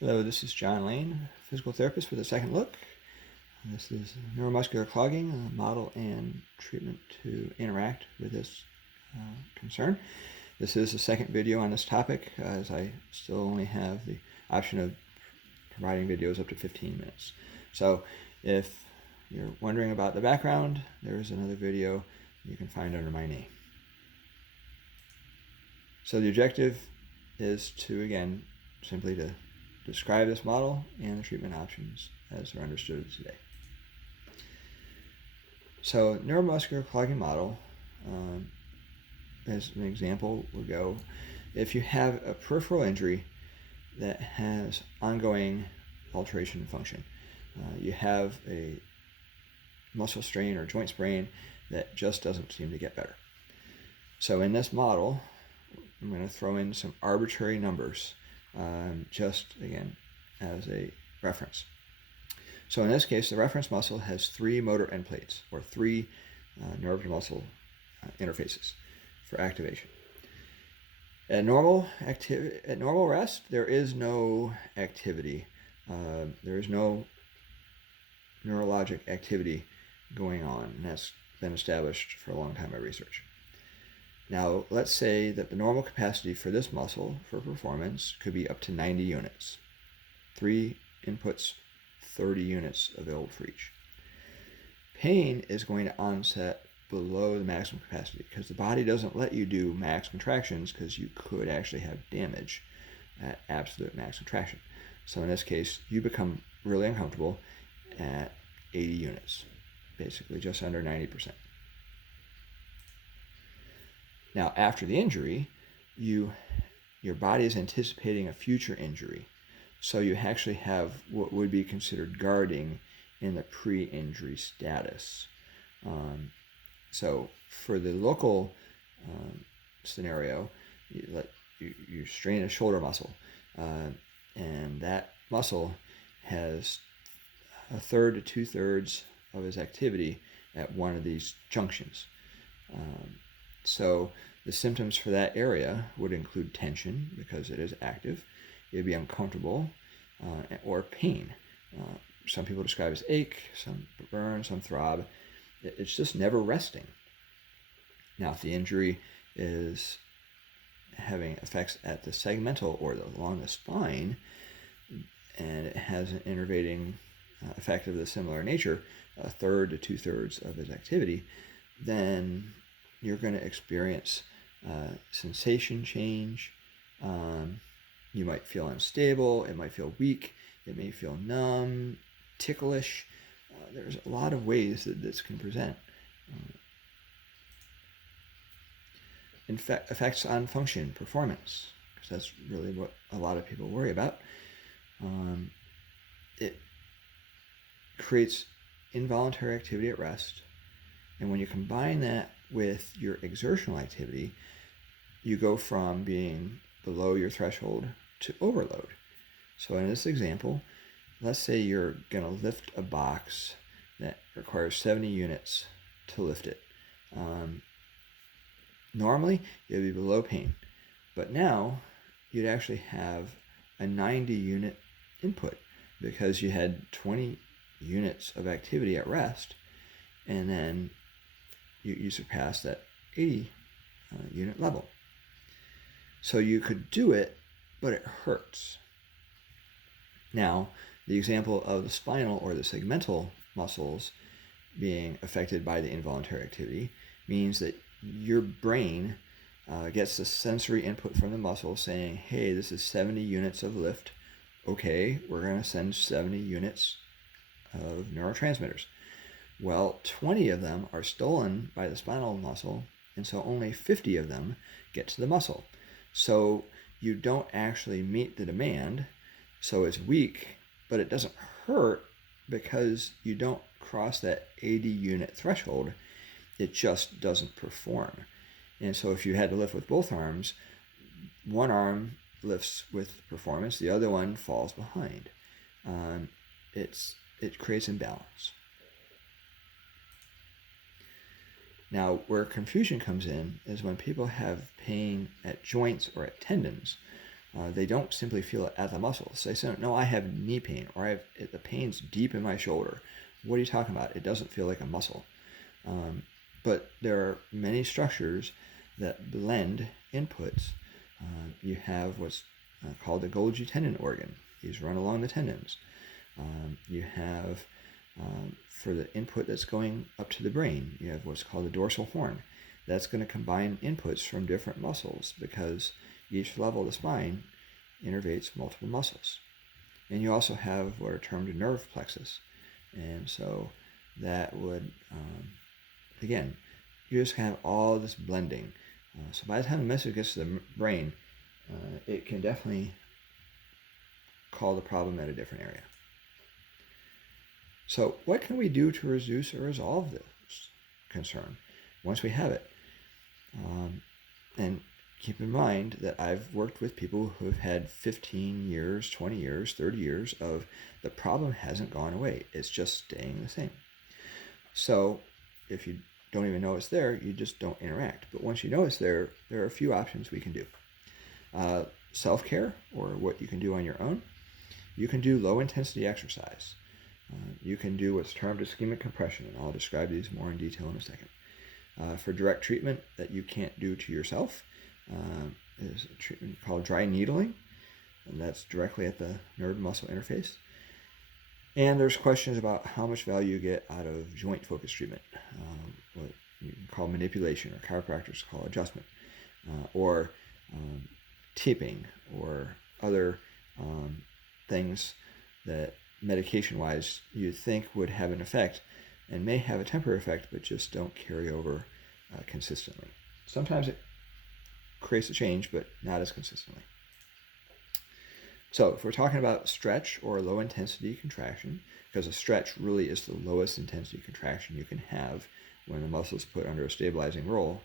Hello, this is John Lane, physical therapist with a second look. This is neuromuscular clogging, a model and treatment to interact with this concern. This is the second video on this topic, as I still only have the option of providing videos up to 15 minutes. So if you're wondering about the background, there's another video you can find under my name. So the objective is to, again, simply to describe this model and the treatment options as they're understood today. So neuromuscular clogging model, as an example, would go, if you have a peripheral injury that has ongoing alteration in function, you have a muscle strain or joint sprain that just doesn't seem to get better. So in this model, I'm going to throw in some arbitrary numbers, just again as a reference. So in this case, the reference muscle has 3 motor end plates, or 3 nerve to muscle interfaces for activation. At normal rest, there is no activity. There is no neurologic activity going on, and that's been established for a long time by research. Now, let's say that the normal capacity for this muscle for performance could be up to 90 units. 3 inputs, 30 units available for each. Pain is going to onset below the maximum capacity because the body doesn't let you do max contractions because you could actually have damage at absolute max contraction. So in this case, you become really uncomfortable at 80 units, basically just under 90%. Now, after the injury, your body is anticipating a future injury. So you actually have what would be considered guarding in the pre-injury status. So for the local scenario, you strain a shoulder muscle, and that muscle has 1/3 to 2/3 of its activity at one of these junctions. So the symptoms for that area would include tension because it is active. It'd be uncomfortable or pain. Some people describe as ache, some burn, some throb. It's just never resting. Now, if the injury is having effects at the segmental or along the spine, and it has an innervating effect of the similar nature, 1/3 to 2/3 of its activity, then you're going to experience sensation change. You might feel unstable. It might feel weak. It may feel numb, ticklish. There's a lot of ways that this can present. Effects on function, performance, because that's really what a lot of people worry about. It creates involuntary activity at rest. And when you combine that with your exertional activity, you go from being below your threshold to overload. So in this example, let's say you're going to lift a box that requires 70 units to lift it. Normally, you'd be below pain, but now you'd actually have a 90 unit input because you had 20 units of activity at rest, and then you surpass that 80 unit level. So you could do it, but it hurts. Now, the example of the spinal or the segmental muscles being affected by the involuntary activity means that your brain gets the sensory input from the muscle saying, hey, this is 70 units of lift. Okay, we're going to send 70 units of neurotransmitters. Well, 20 of them are stolen by the spinal muscle, and so only 50 of them get to the muscle. So you don't actually meet the demand, so it's weak, but it doesn't hurt because you don't cross that 80 unit threshold. It just doesn't perform. And so if you had to lift with both arms, one arm lifts with performance, the other one falls behind. It creates imbalance. Now, where confusion comes in is when people have pain at joints or at tendons. They don't simply feel it at the muscles. They say, no, I have knee pain, or the pain's deep in my shoulder. What are you talking about? It doesn't feel like a muscle. But there are many structures that blend inputs. You have what's called the Golgi tendon organ. These run along the tendons. You have, for the input that's going up to the brain, you have what's called the dorsal horn. That's going to combine inputs from different muscles because each level of the spine innervates multiple muscles. And you also have what are termed a nerve plexus. And so that would, again, you just have all this blending. So by the time the message gets to the brain, it can definitely call the problem at a different area. So what can we do to reduce or resolve this concern once we have it? And keep in mind that I've worked with people who have had 15 years, 20 years, 30 years of the problem hasn't gone away. It's just staying the same. So if you don't even know it's there, you just don't interact. But once you know it's there, there are a few options we can do. Self-care, or what you can do on your own. You can do low-intensity exercise. You can do what's termed ischemic compression, and I'll describe these more in detail in a second. For direct treatment that you can't do to yourself, is a treatment called dry needling, and that's directly at the nerve-muscle interface. And there's questions about how much value you get out of joint-focused treatment, what you can call manipulation, or chiropractors call adjustment, or tipping, or other things that medication-wise you think would have an effect and may have a temporary effect, but just don't carry over consistently. Sometimes it creates a change, but not as consistently. So if we're talking about stretch or low intensity contraction, because a stretch really is the lowest intensity contraction you can have when the muscle is put under a stabilizing role,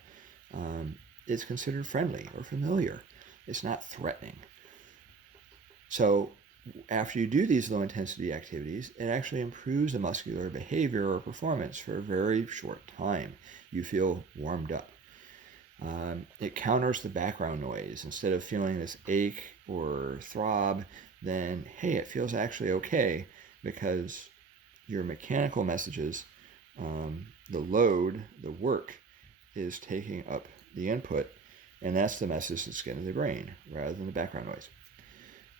it's considered friendly or familiar. It's not threatening. So after you do these low intensity activities, it actually improves the muscular behavior or performance for a very short time. You feel warmed up. It counters the background noise. Instead of feeling this ache or throb, then, hey, it feels actually okay because your mechanical messages, the load, the work is taking up the input, and that's the message that's getting to the brain rather than the background noise.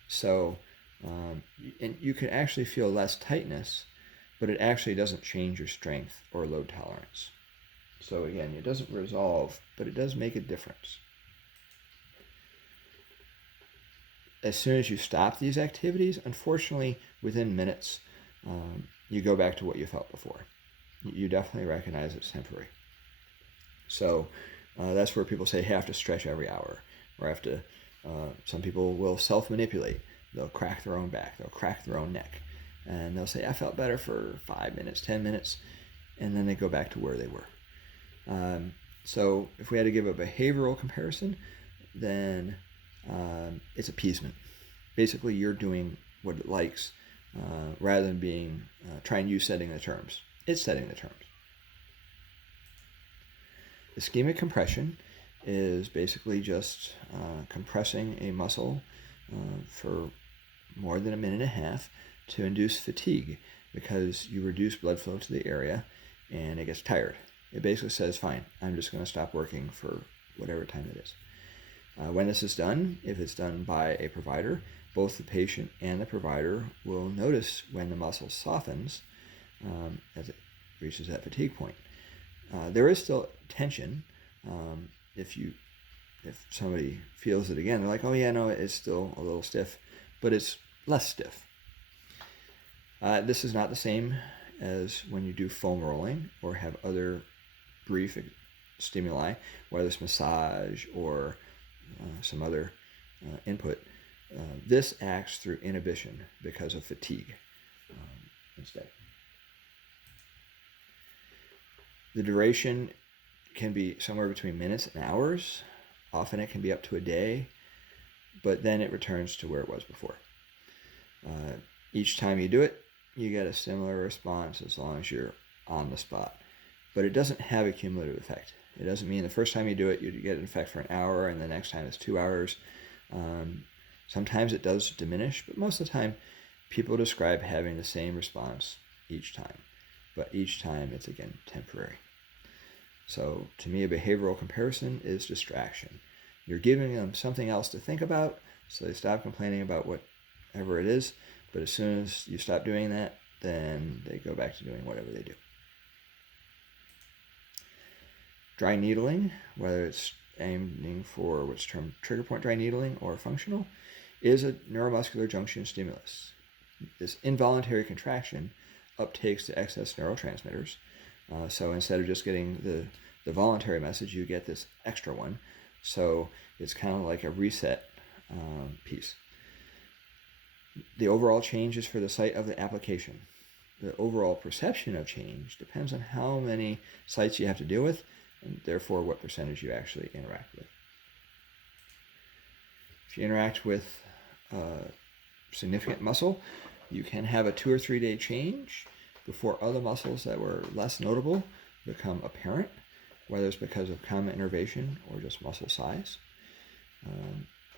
So, and you can actually feel less tightness, but it actually doesn't change your strength or load tolerance. So again, it doesn't resolve, but it does make a difference. As soon as you stop these activities, unfortunately, within minutes, you go back to what you felt before. You definitely recognize it's temporary. So that's where people say, hey, I have to stretch every hour, or I have to, some people will self-manipulate. They'll crack their own back, they'll crack their own neck, and they'll say, I felt better for 5 minutes, 10 minutes, and then they go back to where they were. So if we had to give a behavioral comparison, then it's appeasement. Basically, you're doing what it likes rather than being trying you setting the terms. It's setting the terms. Ischemic compression is basically just compressing a muscle for more than a minute and a half to induce fatigue because you reduce blood flow to the area and it gets tired. It basically says, fine, I'm just going to stop working for whatever time it is. When this is done, if it's done by a provider, both the patient and the provider will notice when the muscle softens as it reaches that fatigue point. There is still tension. If somebody feels it again, they're like, oh yeah, no, it's still a little stiff, but it's less stiff. This is not the same as when you do foam rolling or have other brief stimuli, whether it's massage or some other input. This acts through inhibition because of fatigue instead. The duration can be somewhere between minutes and hours. Often it can be up to a day, but then it returns to where it was before. Each time you do it, you get a similar response as long as you're on the spot. But it doesn't have a cumulative effect. It doesn't mean the first time you do it, you get an effect for an hour, and the next time it's 2 hours. Sometimes it does diminish, but most of the time people describe having the same response each time. But each time it's, again, temporary. So to me, a behavioral comparison is distraction. You're giving them something else to think about, so they stop complaining about whatever it is. But as soon as you stop doing that, then they go back to doing whatever they do. Dry needling, whether it's aiming for what's termed trigger point dry needling or functional, is a neuromuscular junction stimulus. This involuntary contraction uptakes the excess neurotransmitters. So instead of just getting the voluntary message, you get this extra one. So it's kind of like a reset piece. The overall change is for the site of the application. The overall perception of change depends on how many sites you have to deal with, and therefore what percentage you actually interact with. If you interact with significant muscle, you can have a 2 or 3 day change before other muscles that were less notable become apparent, whether it's because of common innervation or just muscle size.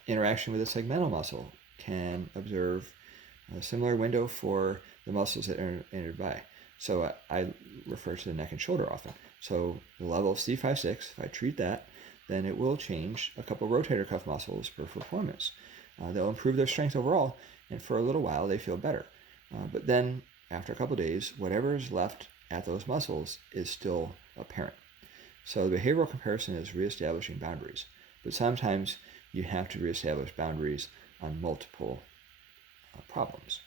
Interaction with a segmental muscle can observe a similar window for the muscles that are entered by. So I refer to the neck and shoulder often. So the level of C5-6, if I treat that, then it will change a couple rotator cuff muscles for performance. They'll improve their strength overall, and for a little while they feel better. But then after a couple days, whatever is left at those muscles is still apparent. So the behavioral comparison is reestablishing boundaries, but sometimes you have to reestablish boundaries on multiple problems.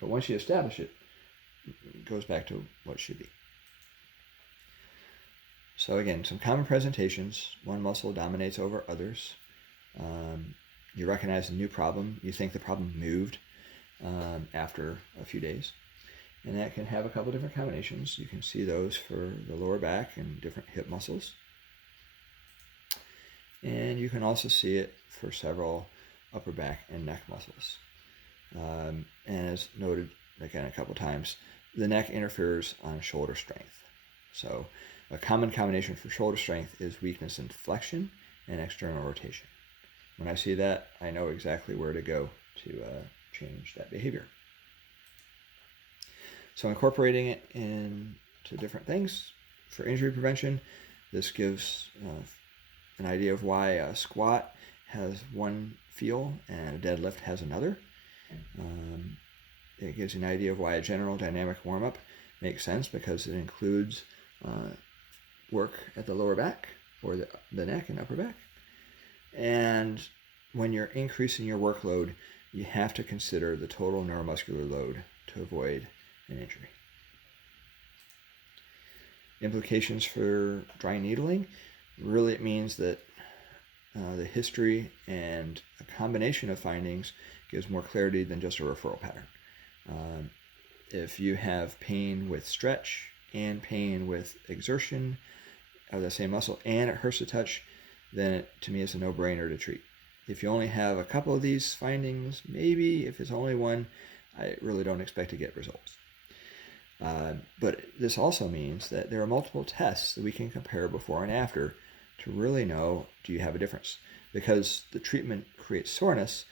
But once you establish it, it goes back to what should be. So again, some common presentations. One muscle dominates over others. You recognize a new problem. You think the problem moved after a few days. And that can have a couple different combinations. You can see those for the lower back and different hip muscles. And you can also see it for several upper back and neck muscles. And as noted again a couple times, the neck interferes on shoulder strength. So a common combination for shoulder strength is weakness in flexion and external rotation. When I see that, I know exactly where to go to change that behavior. So incorporating it into different things for injury prevention, this gives an idea of why a squat has one feel and a deadlift has another. It gives you an idea of why a general dynamic warm-up makes sense, because it includes work at the lower back or the neck and upper back. And when you're increasing your workload, you have to consider the total neuromuscular load to avoid an injury. Implications for dry needling, really it means that the history and a combination of findings gives more clarity than just a referral pattern. If you have pain with stretch and pain with exertion of the same muscle and it hurts to touch, then it, to me, is a no-brainer to treat. If you only have a couple of these findings, maybe. If it's only one, I really don't expect to get results. But this also means that there are multiple tests that we can compare before and after to really know, do you have a difference? Because the treatment creates soreness,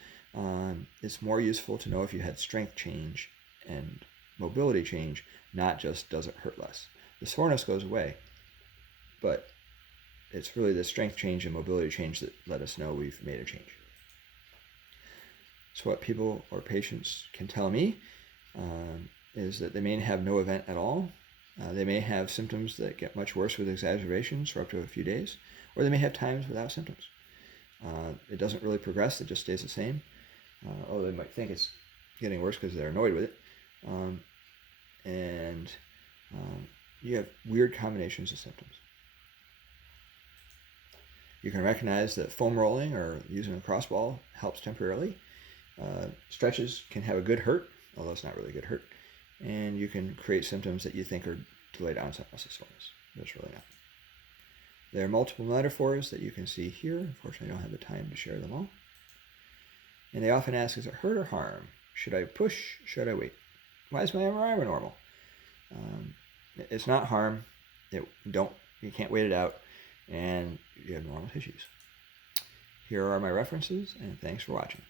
it's more useful to know if you had strength change and mobility change, not just does it hurt less. The soreness goes away, but it's really the strength change and mobility change that let us know we've made a change. So what people or patients can tell me is that they may have no event at all. They may have symptoms that get much worse with exacerbations for up to a few days, or they may have times without symptoms. It doesn't really progress, it just stays the same. Or they might think it's getting worse because they're annoyed with it. And you have weird combinations of symptoms. You can recognize that foam rolling or using a crossball helps temporarily. Stretches can have a good hurt, although it's not really a good hurt. And you can create symptoms that you think are delayed onset muscle soreness. But it's really not. There are multiple metaphors that you can see here. Unfortunately, I don't have the time to share them all. And they often ask, is it hurt or harm? Should I push? Should I wait? Why is my MRI normal? It's not harm. You can't wait it out, and you have normal tissues. Here are my references, and thanks for watching.